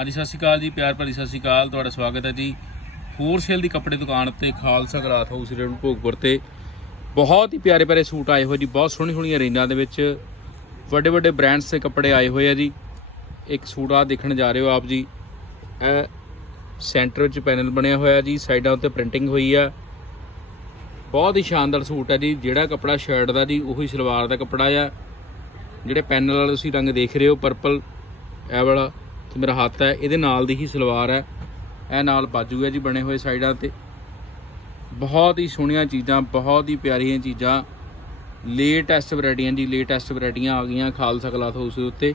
ਹਾਂਜੀ, ਸਤਿ ਸ਼੍ਰੀ ਅਕਾਲ ਜੀ, ਪਿਆਰ ਭਰੀ ਸਤਿ ਸ਼੍ਰੀ ਅਕਾਲ, ਤੁਹਾਡਾ ਸਵਾਗਤ ਹੈ ਜੀ। ਹੋਲਸੇਲ ਦੀ ਕੱਪੜੇ ਦੁਕਾਨ ਤੇ ਖਾਲਸਾ ਗਰਾਤ ਹਾਊਸ ਰੋਡ ਭੋਗਪੁਰ ਤੇ ਬਹੁਤ ਹੀ ਪਿਆਰੇ ਪਿਆਰੇ ਸੂਟ ਆਏ ਹੋਏ ਜੀ, ਬਹੁਤ ਸੋਹਣੀ ਸੋਹਣੀਆਂ ਰੇਂਜਾਂ ਦੇ ਵਿੱਚ ਵੱਡੇ ਵੱਡੇ ਬ੍ਰਾਂਡਸ ਦੇ ਕੱਪੜੇ ਆਏ ਹੋਏ ਆ ਜੀ। ਇੱਕ ਸੂਟ ਆ ਦੇਖਣ ਜਾ ਰਹੇ ਹੋ ਆਪ ਜੀ, ਇਹ ਸੈਂਟਰ ਵਿੱਚ ਪੈਨਲ ਬਣਿਆ ਹੋਇਆ ਜੀ, ਸਾਈਡਾਂ ਉੱਤੇ ਪ੍ਰਿੰਟਿੰਗ ਹੋਈ ਆ। ਬਹੁਤ ਹੀ ਸ਼ਾਨਦਾਰ ਸੂਟ ਹੈ ਜੀ, ਜਿਹੜਾ ਕੱਪੜਾ ਸ਼ਰਟ ਦਾ ਜੀ, ਉਹੀ ਸਲਵਾਰ ਦਾ ਕੱਪੜਾ ਆ। ਜਿਹੜੇ ਪੈਨਲ ਵਾਲੇ ਤੁਸੀਂ ਰੰਗ ਦੇਖ ਰਹੇ ਹੋ ਪਰਪਲ ਇਹ ਵਾਲਾ। ਤੇ ਮੇਰਾ ਹੱਥ ਹੈ, ਇਹਦੇ ਨਾਲ ਦੀ ਹੀ ਸਲਵਾਰ ਹੈ। ਇਹ ਨਾਲ ਬਾਜੂ ਹੈ ਜੀ ਬਣੇ ਹੋਏ ਸਾਈਡਾਂ ਤੇ। ਬਹੁਤ ਹੀ ਸੋਹਣੀਆਂ ਚੀਜ਼ਾਂ, ਬਹੁਤ ਹੀ ਪਿਆਰੀਆਂ ਚੀਜ਼ਾਂ। ਲੇਟੈਸਟ ਵੈਰਾਈਟੀਆਂ ਜੀ, ਲੇਟੈਸਟ ਵੈਰਾਈਟੀਆਂ ਆ ਗਈਆਂ ਖਾਲਸਾ ਕਲਾਥ ਹਾਊਸ ਦੇ ਉੱਤੇ।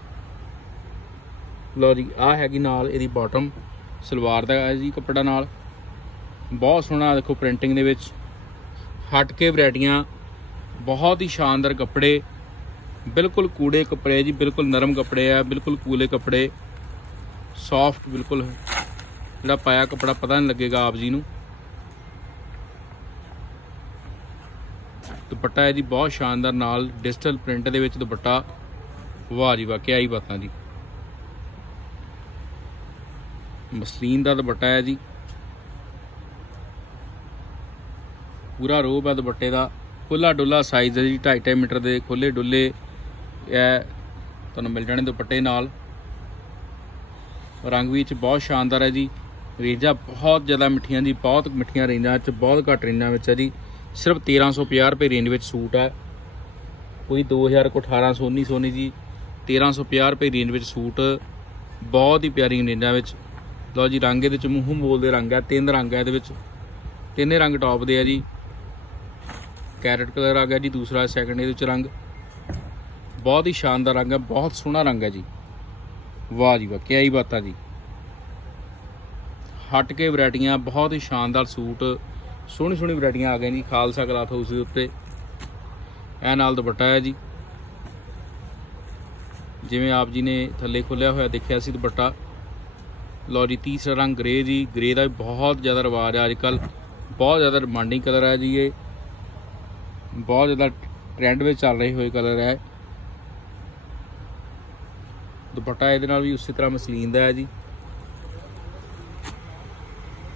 ਲਓ ਜੀ, ਆਹ ਹੈਗੀ ਨਾਲ ਇਹਦੀ ਬਾਟਮ ਸਲਵਾਰ ਦਾ ਹੈ ਜੀ ਕੱਪੜਾ ਨਾਲ। ਬਹੁਤ ਸੋਹਣਾ ਦੇਖੋ ਪ੍ਰਿੰਟਿੰਗ ਦੇ ਵਿੱਚ। ਹਟ ਕੇ ਵੈਰਾਈਟੀਆਂ, ਬਹੁਤ ਹੀ ਸ਼ਾਨਦਾਰ ਕੱਪੜੇ। ਬਿਲਕੁਲ ਕੂੜੇ ਕੱਪੜੇ ਜੀ, ਬਿਲਕੁਲ ਨਰਮ ਕੱਪੜੇ ਆ, ਬਿਲਕੁਲ ਕੂਲੇ ਕੱਪੜੇ। ਸੌਫਟ ਬਿਲਕੁਲ। ਜਿਹੜਾ ਪਾਇਆ ਕੱਪੜਾ ਪਤਾ ਨਹੀਂ ਲੱਗੇਗਾ ਆਪ ਜੀ ਨੂੰ। ਦੁਪੱਟਾ ਹੈ ਜੀ ਬਹੁਤ ਸ਼ਾਨਦਾਰ ਨਾਲ ਡਿਜੀਟਲ ਪ੍ਰਿੰਟ ਦੇ ਵਿੱਚ ਦੁਪੱਟਾ ਵਾਹ ਜੀ ਵਾਹ, ਕਿਆ ਹੀ ਬਾਤਾਂ ਜੀ। ਮਸਲੀਨ ਦਾ ਦੁਪੱਟਾ ਹੈ ਜੀ। ਪੂਰਾ ਰੋਬ ਹੈ ਦੁਪੱਟੇ ਦਾ। ਖੁੱਲਾ ਡੁੱਲਾ ਸਾਈਜ਼ ਹੈ ਜੀ 2.5 ਮੀਟਰ ਦੇ ਖੁੱਲੇ ਡੁੱਲੇ ਇਹ ਤੁਹਾਨੂੰ ਮਿਲ ਜਾਣੇ ਦੁਪੱਟੇ ਨਾਲ। ਰੰਗ ਵੀ ਚ ਬਹੁਤ ਸ਼ਾਨਦਾਰ ਹੈ ਜੀ। ਰੇਂਜਾਂ ਬਹੁਤ ਜ਼ਿਆਦਾ ਮਿੱਠੀਆਂ ਜੀ, ਬਹੁਤ ਮਿੱਠੀਆਂ ਰੇਂਜਾਂ ਚ, ਬਹੁਤ ਘੱਟ ਰੇਂਜਾਂ ਵਿੱਚ ਹੈ ਜੀ। ਸਿਰਫ 1350 ਰੁਪਏ ਰੇਂਜ ਵਿੱਚ ਸੂਟ ਹੈ। ਕੋਈ 2000 ਕੋ 1800 1900 ਨਹੀਂ ਜੀ। 1350 ਰੁਪਏ ਰੇਂਜ ਵਿੱਚ ਸੂਟ, ਬਹੁਤ ਹੀ ਪਿਆਰੀ ਰੇਂਜਾਂ ਵਿੱਚ। ਲਓ ਜੀ, ਰੰਗ ਇਹਦੇ ਚ ਮੂੰਹ ਬੋਲਦੇ ਰੰਗ ਹੈ, ਤਿੰਨ ਰੰਗ ਹੈ ਇਹਦੇ ਵਿੱਚ। ਤਿੰਨੇ ਰੰਗ ਟੌਪ ਦੇ ਆ ਜੀ। ਕੈਰਟ ਕਲਰ ਆ ਗਿਆ ਜੀ, ਦੂਸਰਾ ਸੈਕੰਡ ਇਹਦੇ ਵਿੱਚ ਰੰਗ। ਬਹੁਤ ਹੀ ਸ਼ਾਨਦਾਰ ਰੰਗ ਹੈ, ਬਹੁਤ ਸੋਹਣਾ ਰੰਗ ਹੈ ਜੀ। ਵਾਹ ਜੀ ਵਾਹ, ਕਿਆ ਹੀ ਬਾਤਾਂ ਜੀ। ਹਟ ਕੇ ਵੈਰਾਈਟੀਆਂ, ਬਹੁਤ ਹੀ ਸ਼ਾਨਦਾਰ ਸੂਟ, ਸੋਹਣੀ ਸੋਹਣੀ ਵੈਰਾਈਟੀਆਂ ਆ ਗਈਆਂ ਜੀ, ਖਾਲਸਾ ਕਲਾਥ ਹਾਊਸ ਦੇ ਉੱਤੇ। ਇਹ ਨਾਲ ਦੁਪੱਟਾ ਹੈ ਜੀ। ਜਿਵੇਂ ਆਪ ਜੀ ਨੇ ਥੱਲੇ ਖੋਲਿਆ ਹੋਇਆ ਦੇਖਿਆ ਸੀ ਦੁਪੱਟਾ। ਲਓ ਜੀ, ਤੀਸਰਾ ਰੰਗ ਗ੍ਰੇ ਜੀ। ਗ੍ਰੇ ਦਾ ਵੀ ਬਹੁਤ ਜ਼ਿਆਦਾ ਰਿਵਾਜ ਆ ਅੱਜ ਕੱਲ ਬਹੁਤ ਜ਼ਿਆਦਾ ਡਿਮਾਂਡਿੰਗ ਕਲਰ ਹੈ ਜੀ ਇਹ। ਬਹੁਤ ਜ਼ਿਆਦਾ ਟ੍ਰੈਂਡ ਵਿੱਚ ਚੱਲ ਰਹੇ ਹੋਏ ਕਲਰ ਹੈ। ਦੁਪੱਟਾ ਇਹਦੇ ਨਾਲ ਵੀ ਉਸੇ ਤਰ੍ਹਾਂ ਮਸਲੀਨ ਦਾ ਹੈ ਜੀ।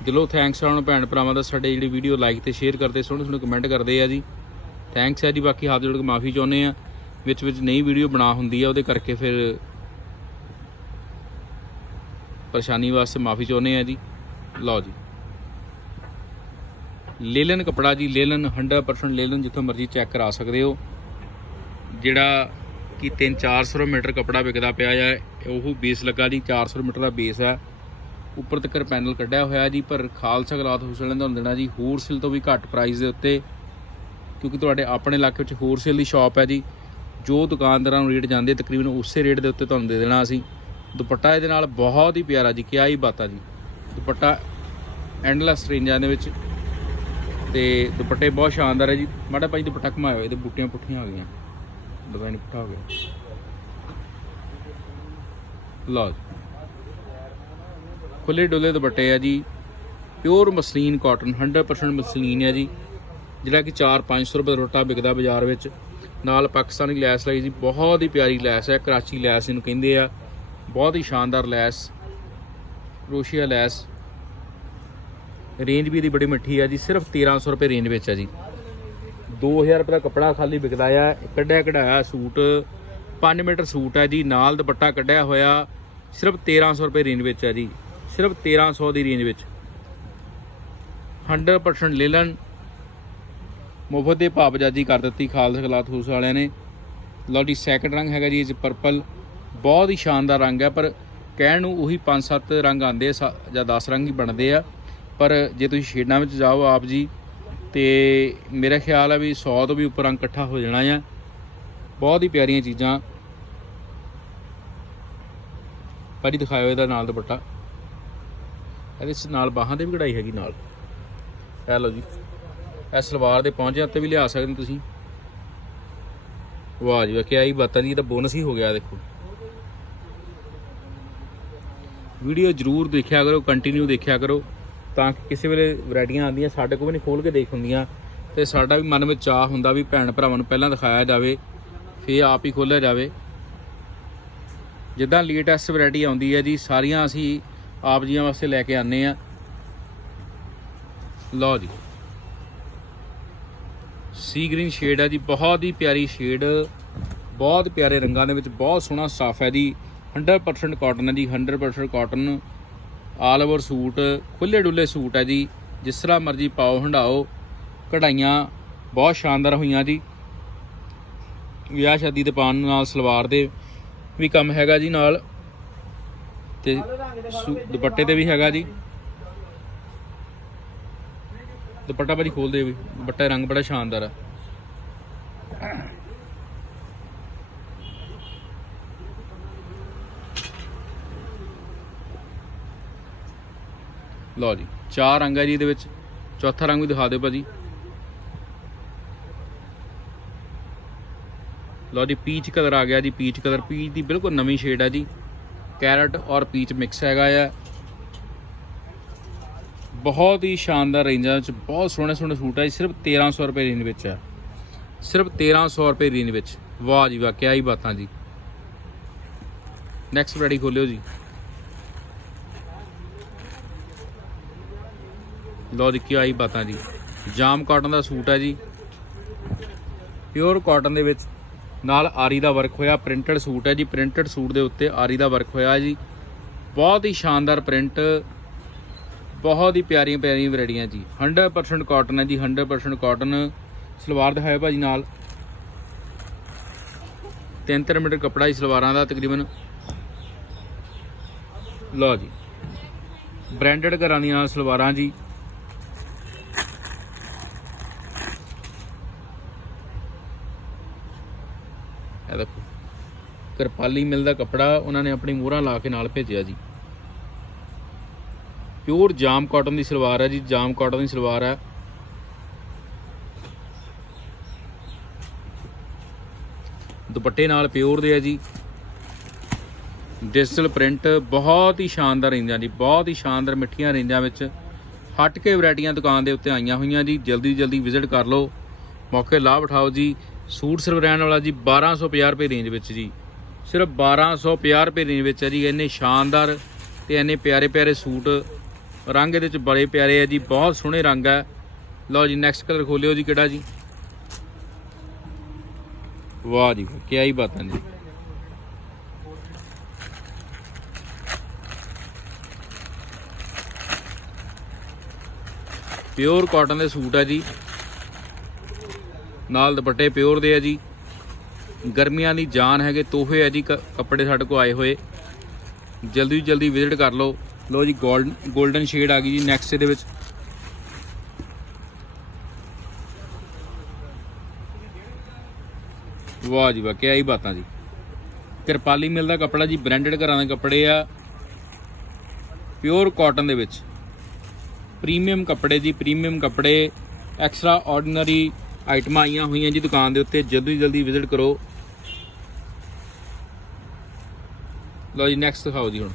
ਦਿਲੋਂ ਥੈਂਕਸ ਆ ਉਹਨਾਂ ਭੈਣ ਭਰਾਵਾਂ ਦਾ, ਸਾਡੇ ਜਿਹੜੀ ਵੀਡੀਓ ਲਾਈਕ ਤੇ ਸ਼ੇਅਰ ਕਰਦੇ, ਸੋਹਣੇ ਸੋਹਣੇ ਕਮੈਂਟ ਕਰਦੇ ਆ ਜੀ। ਥੈਂਕਸ ਹੈ ਜੀ, ਬਾਕੀ ਹੱਥ ਜੋੜ ਕੇ ਮਾਫੀ ਚਾਹੁੰਦੇ ਆ। ਵਿੱਚ ਵਿੱਚ ਨਈ ਵੀਡੀਓ ਬਣਾ ਹੁੰਦੀ ਆ, ਉਹਦੇ ਕਰਕੇ ਫਿਰ ਪਰੇਸ਼ਾਨੀ ਵਾਸਤੇ ਮਾਫੀ ਚਾਹੁੰਦੇ ਆ ਜੀ। ਲਓ ਜੀ। ਲੇਲਨ ਕਪੜਾ ਜੀ, ਲੇਲਨ 100% ਲੇਲਨ ਜਿੱਥੋਂ ਮਰਜ਼ੀ ਚੈੱਕ ਕਰਾ ਸਕਦੇ ਹੋ। ਜਿਹੜਾ ਕਿ 3-400 ਮੀਟਰ ਕਪੜਾ ਵਿਕਦਾ ਪਿਆ ਹੈ ਉਹ ਬੇਸ ਲੱਗਾ ਜੀ 400 ਮੀਟਰ ਦਾ ਬੇਸ ਹੈ ਉੱਪਰ ਤੱਕ ਪੈਨਲ ਕੱਢਿਆ ਹੋਇਆ ਜੀ, ਪਰ ਖਾਲਸਾ ਗਲਾਤ ਹਾਊਸ ਨੇ ਤੁਹਾਨੂੰ ਦੇਣਾ ਜੀ ਹੋਲਸੇਲ ਤੋਂ ਵੀ ਘੱਟ ਪ੍ਰਾਈਸ ਦੇ ਉੱਤੇ, ਕਿਉਂਕਿ ਤੁਹਾਡੇ ਆਪਣੇ ਇਲਾਕੇ ਵਿੱਚ ਹੋਲਸੇਲ ਦੀ ਸ਼ਾਪ ਹੈ ਜੀ। ਜੋ ਦੁਕਾਨਦਾਰਾਂ ਨੂੰ ਰੇਟ ਜਾਂਦੇ ਤਕਰੀਬਨ ਉਸੇ ਰੇਟ ਦੇ ਉੱਤੇ ਤੁਹਾਨੂੰ ਦੇ ਦੇਣਾ ਅਸੀਂ। ਦੁਪੱਟਾ ਇਹਦੇ ਨਾਲ ਬਹੁਤ ਹੀ ਪਿਆਰਾ ਜੀ, ਕਿਆ ਹੀ ਬਾਤ ਆ ਜੀ। ਦੁਪੱਟਾ ਐਂਡਲੈਸ ਰੇਂਜਾਂ ਦੇ ਵਿੱਚ ਤੇ ਦੁਪੱਟੇ ਬਹੁਤ ਸ਼ਾਨਦਾਰ ਹੈ ਜੀ। ਮਾੜਾ ਭਾਈ ਦੁਪੱਟਾ ਘਮਾਇਓ, ਇਹਦੇ ਬੂਟੀਆਂ ਪੁੱਠੀਆਂ ਆ ਗਈਆਂ। ਡਿਜ਼ਾਈਨ ਪੁੱਠਾ ਹੋ ਗਿਆ। ਲਓ ਜੀ। ਖੁੱਲੇ ਡੁੱਲੇ ਦੁਪੱਟੇ ਆ ਜੀ। ਪਿਓਰ ਮਸਲੀਨ ਕਾਟਨ 100% ਮਸਲੀਨ ਹੈ ਜੀ। ਜਿਹੜਾ ਕਿ 4-500 ਰੁਪਏ ਦਾ ਰੋਟਾ ਵਿਕਦਾ ਬਾਜ਼ਾਰ ਵਿੱਚ। ਨਾਲ ਪਾਕਿਸਤਾਨੀ ਲੈਸ ਲਾਈ ਜੀ। ਬਹੁਤ ਹੀ ਪਿਆਰੀ ਲੈਸ ਹੈ ਕਰਾਚੀ ਲੈਸ ਇਹਨੂੰ ਕਹਿੰਦੇ ਆ। ਬਹੁਤ ਹੀ ਸ਼ਾਨਦਾਰ ਲੈਸ, ਰੋਸ਼ੀਆ ਲੈਸ। ਰੇਂਜ ਵੀ ਇਹਦੀ ਬੜੀ ਮਿੱਠੀ ਆ ਜੀ। ਸਿਰਫ 1300 ਰੁਪਏ ਰੇਂਜ ਵਿੱਚ ਹੈ ਜੀ। 2000 ਰੁਪਏ ਦਾ ਕੱਪੜਾ ਖਾਲੀ ਵਿਕਦਾ ਆ ਕੱਢਿਆ ਕਢਾਇਆ ਸੂਟ 5 ਮੀਟਰ ਸੂਟ ਹੈ ਜੀ ਨਾਲ ਦੁਪੱਟਾ ਕੱਢਿਆ ਹੋਇਆ ਸਿਰਫ 1300 ਰੁਪਏ ਰੇਂਜ ਵਿੱਚ ਹੈ ਜੀ ਸਿਰਫ 1300 ਦੀ ਰੇਂਜ ਵਿੱਚ। 100% ਲੈਣ ਮੁਫਤ ਦੇ ਭਾਅ ਬਜਾਜੀ ਕਰ ਦਿੱਤੀ ਖਾਲਸਾ ਖਲਾਤ ਹੂਸ ਵਾਲਿਆਂ ਨੇ। ਲਓ ਜੀ ਸੈਕੰਡ ਰੰਗ ਹੈਗਾ ਜੀ ਇਹ ਪਰਪਲ ਬਹੁਤ ਹੀ ਸ਼ਾਨਦਾਰ ਰੰਗ ਹੈ ਪਰ ਕਹਿਣ ਨੂੰ ਉਹੀ 5-7 ਰੰਗ ਆਉਂਦੇ ਆ, ਸ- ਜਾਂ 10 ਰੰਗ ਹੀ ਬਣਦੇ ਆ। ਪਰ ਜੇ ਤੁਸੀਂ ਸ਼ੇਡਾਂ ਵਿੱਚ ਜਾਓ ਆਪ ਜੀ ਤੇ ਮੇਰਾ ਖਿਆਲ ਆ ਵੀ 100 ਤੋਂ ਵੀ ਉੱਪਰ ਰੰਗ ਇਕੱਠਾ ਹੋ ਜਾਣਾ ਆ। ਬਹੁਤ ਹੀ ਪਿਆਰੀਆਂ ਚੀਜ਼ਾਂ। ਭਾਜੀ ਦਿਖਾਇਓ ਇਹਦਾ ਨਾਲ ਦੁਪੱਟਾ। ਇਹਦੇ ਨਾਲ ਬਾਹਾਂ ਤੇ ਵੀ ਕਢਾਈ ਹੈਗੀ ਨਾਲ। ਇਹ ਲਓ ਜੀ। ਇਹ ਸਲਵਾਰ ਦੇ ਪਹੁੰਚਿਆਂ ਤੇ ਵੀ ਲਿਆ ਸਕਦੇ ਤੁਸੀਂ। ਵਾਹ ਜੀ ਵਾਹ, ਕਿਆ ਹੀ ਬਾਤਾਂ ਜੀ, ਇਹ ਤਾਂ ਬੋਨਸ ਹੀ ਹੋ ਗਿਆ, ਦੇਖੋ। ਵੀਡੀਓ ਜਰੂਰ ਦੇਖਿਆ ਕਰੋ ਕੰਟੀਨਿਊ ਦੇਖਿਆ ਕਰੋ। ਤਾਂ ਕਿ ਕਿਸੇ ਵੇਲੇ ਵੈਰਾਈਟੀਆਂ ਆਉਂਦੀਆਂ, ਸਾਡੇ ਕੋਲ ਵੀ ਨਹੀਂ ਖੋਲ ਕੇ ਦੇਖ ਹੁੰਦੀਆਂ। ਤੇ ਸਾਡਾ ਵੀ ਮਨ ਵਿੱਚ ਚਾਹ ਹੁੰਦਾ ਵੀ ਭੈਣ ਭਰਾਵਾਂ ਨੂੰ ਪਹਿਲਾਂ ਦਿਖਾਇਆ ਜਾਵੇ, ਫੇਰ ਆਪ ਹੀ ਖੋਲਿਆ ਜਾਵੇ। ਜਿੱਦਾਂ ਲੇਟੈਸਟ ਵੈਰਾਈਟੀ ਆਉਂਦੀ ਹੈ ਜੀ, ਸਾਰੀਆਂ ਅਸੀਂ ਆਪ ਜੀਆਂ ਵਾਸਤੇ ਲੈ ਕੇ ਆਨੇ ਆ ਲਓ ਜੀ। ਸੀ ਗ੍ਰੀਨ ਸ਼ੇਡ ਹੈ ਜੀ, ਬਹੁਤ ਹੀ ਪਿਆਰੀ ਸ਼ੇਡ ਬਹੁਤ ਪਿਆਰੇ ਰੰਗਾਂ ਦੇ ਵਿੱਚ ਬਹੁਤ ਸੋਹਣਾ ਸਾਫ਼ ਹੈ ਜੀ। 100% ਕਾਟਨ ਹੈ ਜੀ 100% ਕਾਟਨ ਆਲ ਓਵਰ ਸੂਟ ਖੁੱਲੇ ਡੁੱਲੇ ਸੂਟ ਹੈ ਜੀ। ਜਿਸ ਤਰ੍ਹਾਂ ਮਰਜ਼ੀ ਪਾਓ ਹੰਡਾਓ ਕਢਾਈਆਂ ਬਹੁਤ ਸ਼ਾਨਦਾਰ ਹੋਈਆਂ ਜੀ। ਵਿਆਹ ਸ਼ਾਦੀ ਦੇ ਪਾਉਣ ਨਾਲ ਸਲਵਾਰ ਦੇ ਵੀ ਕੰਮ ਹੈਗਾ ਜੀ ਨਾਲ। ਤੇ ਸੂ- ਦੁਪੱਟੇ ਤੇ ਵੀ ਹੈਗਾ ਜੀ। ਦੁਪੱਟਾ ਭਾਜੀ ਖੋਲ ਦੇ ਵੀ। ਦੁਪੱਟਾ ਰੰਗ ਬੜਾ ਸ਼ਾਨਦਾਰ ਆ ਲਓ ਜੀ, ਚਾਰ ਰੰਗ ਹੈ ਜੀ ਇਹਦੇ ਵਿੱਚ। ਚੌਥਾ ਰੰਗ ਵੀ ਦਿਖਾ ਦਿਓ ਭਾਜੀ। ਲਓ ਜੀ ਪੀਚ ਕਲਰ ਆ ਗਿਆ ਜੀ ਪੀਚ ਕਲਰ ਪੀਚ ਦੀ ਬਿਲਕੁਲ ਨਵੀਂ ਸ਼ੇਡ ਹੈ ਜੀ। ਕੈਰਟ ਔਰ ਪੀਚ ਮਿਕਸ ਹੈਗਾ ਆ। ਬਹੁਤ ਹੀ ਸ਼ਾਨਦਾਰ ਰੇਂਜਾਂ ਵਿੱਚ, ਬਹੁਤ ਸੋਹਣੇ ਸੋਹਣੇ ਸੂਟ ਆ ਜੀ। ਸਿਰਫ 1300 ਰੁਪਏ ਰੇਂਜ ਵਿੱਚ ਆ। ਸਿਰਫ 1300 ਰੁਪਏ ਰੇਂਜ ਵਿੱਚ। ਵਾਹ ਜੀ ਵਾਹ, ਕਿਆ ਹੀ ਬਾਤਾਂ ਜੀ। ਨੈਕਸਟ ਵੈਰਾਈਟੀ ਖੋਲਿਓ ਜੀ। ਲਓ ਜੀ ਕਿਆ ਹੀ ਬਾਤਾਂ ਜੀ। ਜਾਮ ਕਾਟਨ ਦਾ ਸੂਟ ਹੈ ਜੀ। ਪਿਓਰ ਕਾਟਨ ਦੇ ਵਿੱਚ ਨਾਲ ਆਰੀ ਦਾ ਵਰਕ ਹੋਇਆ ਪ੍ਰਿੰਟਡ ਸੂਟ ਹੈ ਜੀ। ਪ੍ਰਿੰਟਡ ਸੂਟ ਦੇ ਉੱਤੇ ਆਰੀ ਦਾ ਵਰਕ ਹੋਇਆ ਜੀ। ਬਹੁਤ ਹੀ ਸ਼ਾਨਦਾਰ ਪ੍ਰਿੰਟ ਬਹੁਤ ਹੀ ਪਿਆਰੀਆਂ ਪਿਆਰੀਆਂ ਵੈਰਾਈਟੀਆਂ ਜੀ। 100% ਕਾਟਨ ਹੈ ਜੀ 100% ਕਾਟਨ ਸਲਵਾਰ ਦਿਖਾਇਆ ਭਾਜੀ ਨਾਲ। 3-3 ਮੀਟਰ ਕੱਪੜਾ ਹੀ ਸਲਵਾਰਾਂ ਦਾ ਤਕਰੀਬਨ। ਲਓ ਜੀ। ਬ੍ਰਾਂਡਡ ਘਰਾਂ ਦੀਆਂ ਸਲਵਾਰਾਂ ਜੀ। ਇਹ ਦੇਖੋ। ਕਿਰਪਾਲੀ ਮਿਲ ਦਾ ਕੱਪੜਾ ਉਹਨਾਂ ਨੇ ਆਪਣੀ ਮੋਹਰਾਂ ਲਾ ਕੇ ਨਾਲ ਭੇਜਿਆ ਜੀ। ਪਿਓਰ ਜਾਮ ਕਾਟਨ ਦੀ ਸਲਵਾਰ ਹੈ ਜੀ, ਜਾਮ ਕਾਟਨ ਦੀ ਸਲਵਾਰ ਹੈ। ਦੁਪੱਟੇ ਨਾਲ ਪਿਓਰ ਦੇ ਹੈ ਜੀ। ਡਿਜੀਟਲ ਪ੍ਰਿੰਟ ਬਹੁਤ ਹੀ ਸ਼ਾਨਦਾਰ ਰੇਂਜਾਂ ਜੀ, ਬਹੁਤ ਹੀ ਸ਼ਾਨਦਾਰ ਮਿੱਠੀਆਂ ਰੇਂਜਾਂ ਵਿੱਚ ਹਟ ਕੇ ਵੈਰਾਈਟੀਆਂ ਦੁਕਾਨ ਦੇ ਉੱਤੇ ਆਈਆਂ ਹੋਈਆਂ ਜੀ। ਜਲਦੀ ਜਲਦੀ ਵਿਜ਼ਿਟ ਕਰ ਲਓ। ਮੌਕੇ ਲਾਭ ਉਠਾਓ ਜੀ। ਸੂਟ ਸਿਰਫ ਰਹਿਣ ਵਾਲਾ ਜੀ 1250 ਰੁਪਏ ਰੇਂਜ ਵਿੱਚ ਜੀ। ਸਿਰਫ 1250 ਰੁਪਏ ਰੇਂਜ ਵਿੱਚ ਹੈ ਜੀ। ਇੰਨੇ ਸ਼ਾਨਦਾਰ ਤੇ ਇੰਨੇ ਪਿਆਰੇ ਪਿਆਰੇ ਸੂਟ। ਰੰਗ ਇਹਦੇ ਚ ਬੜੇ ਪਿਆਰੇ ਆ ਜੀ। ਬਹੁਤ ਸੋਹਣੇ ਰੰਗ ਹੈ ਲਓ ਜੀ ਨੈਕਸਟ ਕਲਰ ਖੋਲਿਓ ਜੀ ਕਿਹੜਾ ਜੀ। ਵਾਹ ਜੀ ਕੀ ਹੀ ਬਾਤਾਂ ਜੀ ਪਿਓਰ ਕਾਟਨ ਦੇ ਸੂਟ ਹੈ ਜੀ। ਨਾਲ ਦੁਪੱਟੇ ਪਿਓਰ ਦੇ ਆ ਜੀ। ਗਰਮੀਆਂ ਦੀ ਜਾਨ ਹੈਗੇ ਤੋਹਫੇ ਹੈ ਜੀ, ਕ- ਕੱਪੜੇ ਸਾਡੇ ਕੋਲ ਆਏ ਹੋਏ। ਜਲਦੀ ਜਲਦੀ ਵਿਜ਼ਿਟ ਕਰ ਲਓ। ਲਓ ਜੀ 골ਡ 골ਡਨ ਸ਼ੇਡ ਆ ਗਈ ਜੀ ਨੈਕਸਟ ਦੇ ਵਿੱਚ। ਵਾਹ ਜੀ ਵਾਹ, ਕਿਆ ਹੀ ਬਾਤਾਂ ਜੀ। ਕਿਰਪਾਲੀ ਮਿਲ ਦਾ ਕੱਪੜਾ ਜੀ ਬ੍ਰਾਂਡਡ ਘਰਾਂ ਦੇ ਕੱਪੜੇ ਆ। ਪਿਓਰ ਕਾਟਨ ਦੇ ਵਿੱਚ। ਪ੍ਰੀਮੀਅਮ ਕੱਪੜੇ ਜੀ ਪ੍ਰੀਮੀਅਮ ਕੱਪੜੇ। ਐਕਸਟਰਾ ਆਰਡੀਨਰੀ ਆਈਟਮਾਂ ਆਈਆਂ ਹੋਈਆਂ ਜੀ ਦੁਕਾਨ ਦੇ ਉੱਤੇ, ਜਲਦੀ ਜਲਦੀ ਵਿਜ਼ਿਟ ਕਰੋ। ਲਓ ਜੀ ਨੈਕਸਟ ਦਿਖਾਓ ਜੀ ਹੁਣ।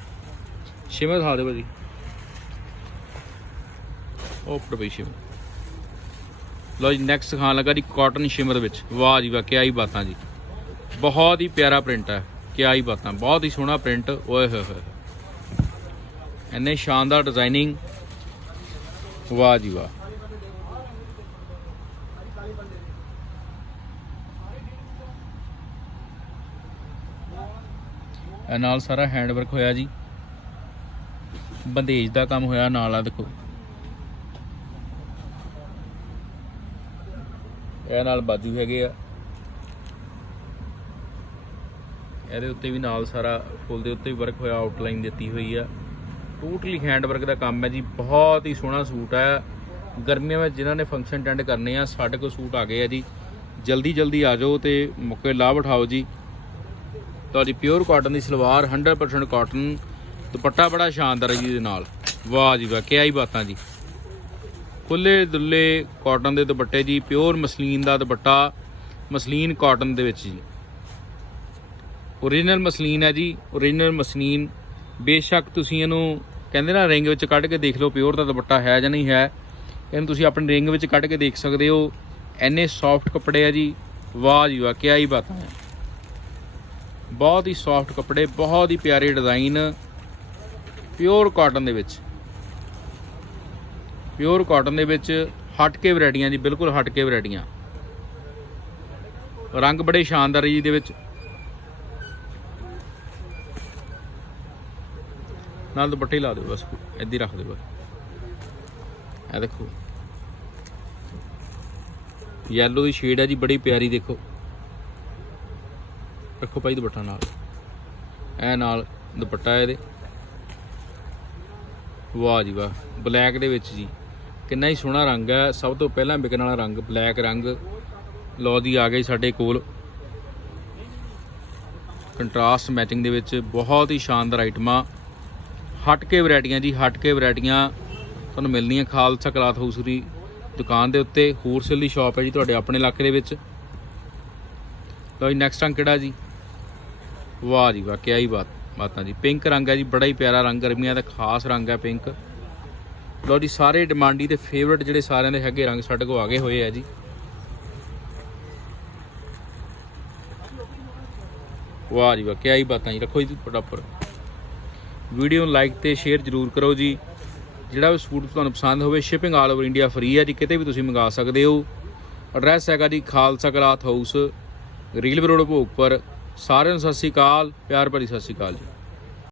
ਸ਼ਿਮਰ ਦਿਖਾ ਦਿਓ ਭਾਜੀ। ਉਹ ਪ੍ਰਭੀ ਸ਼ਿਮਰ ਲਓ ਜੀ ਨੈਕਸਟ ਦਿਖਾਉਣ ਲੱਗਾ ਜੀ ਕਾਟਨ ਸ਼ਿਮਰ ਵਿੱਚ। ਵਾਹ ਜੀ ਵਾਹ ਕਿਆ ਹੀ ਬਾਤਾਂ ਜੀ। ਬਹੁਤ ਹੀ ਪਿਆਰਾ ਪ੍ਰਿੰਟ ਹੈ ਕਿਆ ਹੀ ਬਾਤਾਂ। ਬਹੁਤ ਹੀ ਸੋਹਣਾ ਪ੍ਰਿੰਟ ਓਏ ਹੋਏ ਹੋਏ। ਇੰਨੇ ਸ਼ਾਨਦਾਰ ਡਿਜ਼ਾਈਨਿੰਗ ਵਾਹ ਜੀ ਵਾਹ। ਨਾਲ ਸਾਰਾ ਹੈਂਡ ਵਰਕ ਹੋਇਆ ਜੀ। ਬੰਦੇਜ ਦਾ ਕੰਮ ਹੋਇਆ ਨਾਲ ਆ ਦੇਖੋ। ਇਹ ਨਾਲ ਬਾਜੂ ਹੈਗੇ ਆ। ਇਹਦੇ ਉੱਤੇ ਵੀ ਨਾਲ ਸਾਰਾ ਫੁੱਲ ਦੇ ਉੱਤੇ ਵੀ ਵਰਕ ਹੋਇਆ ਆਊਟਲਾਈਨ ਦਿੱਤੀ ਹੋਈ ਆ। ਟੋਟਲੀ ਹੈਂਡ ਵਰਕ ਦਾ ਕੰਮ ਹੈ ਜੀ। ਬਹੁਤ ਹੀ ਸੋਹਣਾ ਸੂਟ ਆ। ਗਰਮੀਆਂ ਵਿੱਚ ਜਿਨ੍ਹਾਂ ਨੇ ਫੰਕਸ਼ਨ ਅਟੈਂਡ ਕਰਨੇ ਆ, ਸਾਡੇ ਕੋਲ ਸੂਟ ਆ ਗਏ ਆ ਜੀ। ਜਲਦੀ ਜਲਦੀ ਆ ਜਾਓ ਤੇ ਮੌਕੇ ਲਾਭ ਉਠਾਓ ਜੀ। ਤੁਹਾਡੀ ਪਿਓਰ ਕਾਟਨ ਦੀ ਸਲਵਾਰ 100% ਕਾਟਨ ਦੁਪੱਟਾ ਬੜਾ ਸ਼ਾਨਦਾਰ ਹੈ ਜੀ ਇਹਦੇ ਨਾਲ। ਵਾਹ ਜੀ ਵਾਹ, ਕਿਆ ਹੀ ਬਾਤਾਂ ਜੀ। ਖੁੱਲੇ ਦੁੱਲੇ ਕਾਟਨ ਦੇ ਦੁਪੱਟੇ ਜੀ ਪਿਓਰ ਮਸਲੀਨ ਦਾ ਦੁਪੱਟਾ, ਮਸਲੀਨ ਕਾਟਨ ਦੇ ਵਿੱਚ ਜੀ। ਓਰੀਜਨਲ ਮਸਲੀਨ ਹੈ ਜੀ ਓਰੀਜਨਲ ਮਸਲੀਨ। ਬੇਸ਼ੱਕ ਤੁਸੀਂ ਇਹਨੂੰ ਕਹਿੰਦੇ ਨਾ ਰਿੰਗ ਵਿੱਚ ਕੱਢ ਕੇ ਦੇਖ ਲਓ ਪਿਓਰ ਦਾ ਦੁਪੱਟਾ ਹੈ ਜਾਂ ਨਹੀਂ ਹੈ। ਇਹਨੂੰ ਤੁਸੀਂ ਆਪਣੇ ਰਿੰਗ ਵਿੱਚ ਕੱਢ ਕੇ ਦੇਖ ਸਕਦੇ ਹੋ। ਐਨੇ ਸੌਫਟ ਕੱਪੜੇ ਆ ਜੀ। ਵਾਹ ਜੀ ਵਾਹ, ਕਿਆ ਹੀ ਬਾਤਾਂ ਹੈ। ਬਹੁਤ ਹੀ ਸੌਫਟ ਕੱਪੜੇ, ਬਹੁਤ ਹੀ ਪਿਆਰੇ ਡਿਜ਼ਾਈਨ ਪਿਓਰ ਕਾਟਨ ਦੇ ਵਿੱਚ। ਪਿਓਰ ਕਾਟਨ ਦੇ ਵਿੱਚ ਹਟ ਕੇ ਵੈਰਾਈਟੀਆਂ ਜੀ, ਬਿਲਕੁਲ ਹਟ ਕੇ ਵੈਰਾਈਟੀਆਂ। ਰੰਗ ਬੜੇ ਸ਼ਾਨਦਾਰ ਜੀ ਦੇ ਵਿੱਚ। ਨਾਲ ਦੁਪੱਟੇ ਲਾ ਦਿਓ ਬਸ ਏਦਾਂ ਹੀ ਰੱਖ ਦਿਓ ਬਸ। ਇਹ ਦੇਖੋ। ਯੈਲੋ ਦੀ ਸ਼ੇਡ ਹੈ ਜੀ, ਬੜੀ ਪਿਆਰੀ ਦੇਖੋ। ਰੱਖੋ ਭਾਈ ਦੁਪੱਟਾ ਨਾਲ। ਇਹ ਨਾਲ ਦੁਪੱਟਾ ਇਹਦੇ। ਵਾਹ ਜੀ ਵਾਹ, ਬਲੈਕ ਦੇ ਵਿੱਚ ਜੀ। ਕਿੰਨਾ ਹੀ ਸੋਹਣਾ ਰੰਗ ਹੈ। ਸਭ ਤੋਂ ਪਹਿਲਾਂ ਵਿਕਣ ਵਾਲਾ ਰੰਗ, ਬਲੈਕ ਰੰਗ। ਲੋ ਦੀ ਆ ਗਈ ਸਾਡੇ ਕੋਲ। ਕੰਟਰਾਸਟ ਮੈਚਿੰਗ ਦੇ ਵਿੱਚ ਬਹੁਤ ਹੀ ਸ਼ਾਨਦਾਰ ਆਈਟਮਾਂ। ਹਟ ਕੇ ਵੈਰਾਈਟੀਆਂ ਜੀ ਹਟ ਕੇ ਵੈਰਾਈਟੀਆਂ। ਤੁਹਾਨੂੰ ਮਿਲਣੀਆਂ ਖਾਲਸਾ ਕਲਾਥ ਹਾਊਸ ਦੀ ਦੁਕਾਨ ਦੇ ਉੱਤੇ। ਹੋਲਸੇਲ ਦੀ ਸ਼ਾਪ ਹੈ ਜੀ ਤੁਹਾਡੇ ਆਪਣੇ ਇਲਾਕੇ ਦੇ ਵਿੱਚ। ਲਓ ਜੀ ਨੈਕਸਟ ਰੰਗ ਕਿਹੜਾ ਜੀ? ਵਾਹ ਜੀ ਵਾਹ, ਕਿਆ ਹੀ ਬਾਤ, ਬਾਤਾਂ ਜੀ। ਪਿੰਕ ਰੰਗ ਹੈ ਜੀ, ਬੜਾ ਹੀ ਪਿਆਰਾ ਰੰਗ, ਗਰਮੀਆਂ ਦਾ ਖਾਸ ਰੰਗ ਹੈ ਪਿੰਕ ਲਓ ਜੀ, ਸਾਰੇ ਡਿਮਾਂਡੀ ਤੇ ਫੇਵਰਟ ਜਿਹੜੇ ਸਾਰਿਆਂ ਦੇ ਹੈਗੇ ਰੰਗ ਸਾਡੇ ਕੋਲ ਆ ਗਏ ਹੋਏ ਆ ਜੀ। ਵਾਹ ਜੀ ਵਾਹ, ਕਿਆ ਹੀ ਬਾਤਾਂ ਜੀ, ਰੱਖੋ ਜੀ ਪ੍ਰੋਪਰ ਵੀਡੀਓ ਨੂੰ ਲਾਈਕ ਤੇ ਸ਼ੇਅਰ ਜ਼ਰੂਰ ਕਰੋ ਜੀ। ਜਿਹੜਾ ਵੀ ਸੂਟ ਤੁਹਾਨੂੰ ਪਸੰਦ ਹੋਵੇ shipping all over India free ਹੈ ਜੀ, ਕਿਤੇ ਵੀ ਤੁਸੀਂ ਮੰਗਾ ਸਕਦੇ ਹੋ। ਐਡਰੈਸ ਹੈਗਾ ਜੀ, Khalsa cloth house rail road Bhogpur. ਸਾਰਿਆਂ ਨੂੰ ਸਤਿ ਸ਼੍ਰੀ ਅਕਾਲ ਪਿਆਰ ਭਰੀ ਸਤਿ ਸ਼੍ਰੀ ਅਕਾਲ ਜੀ।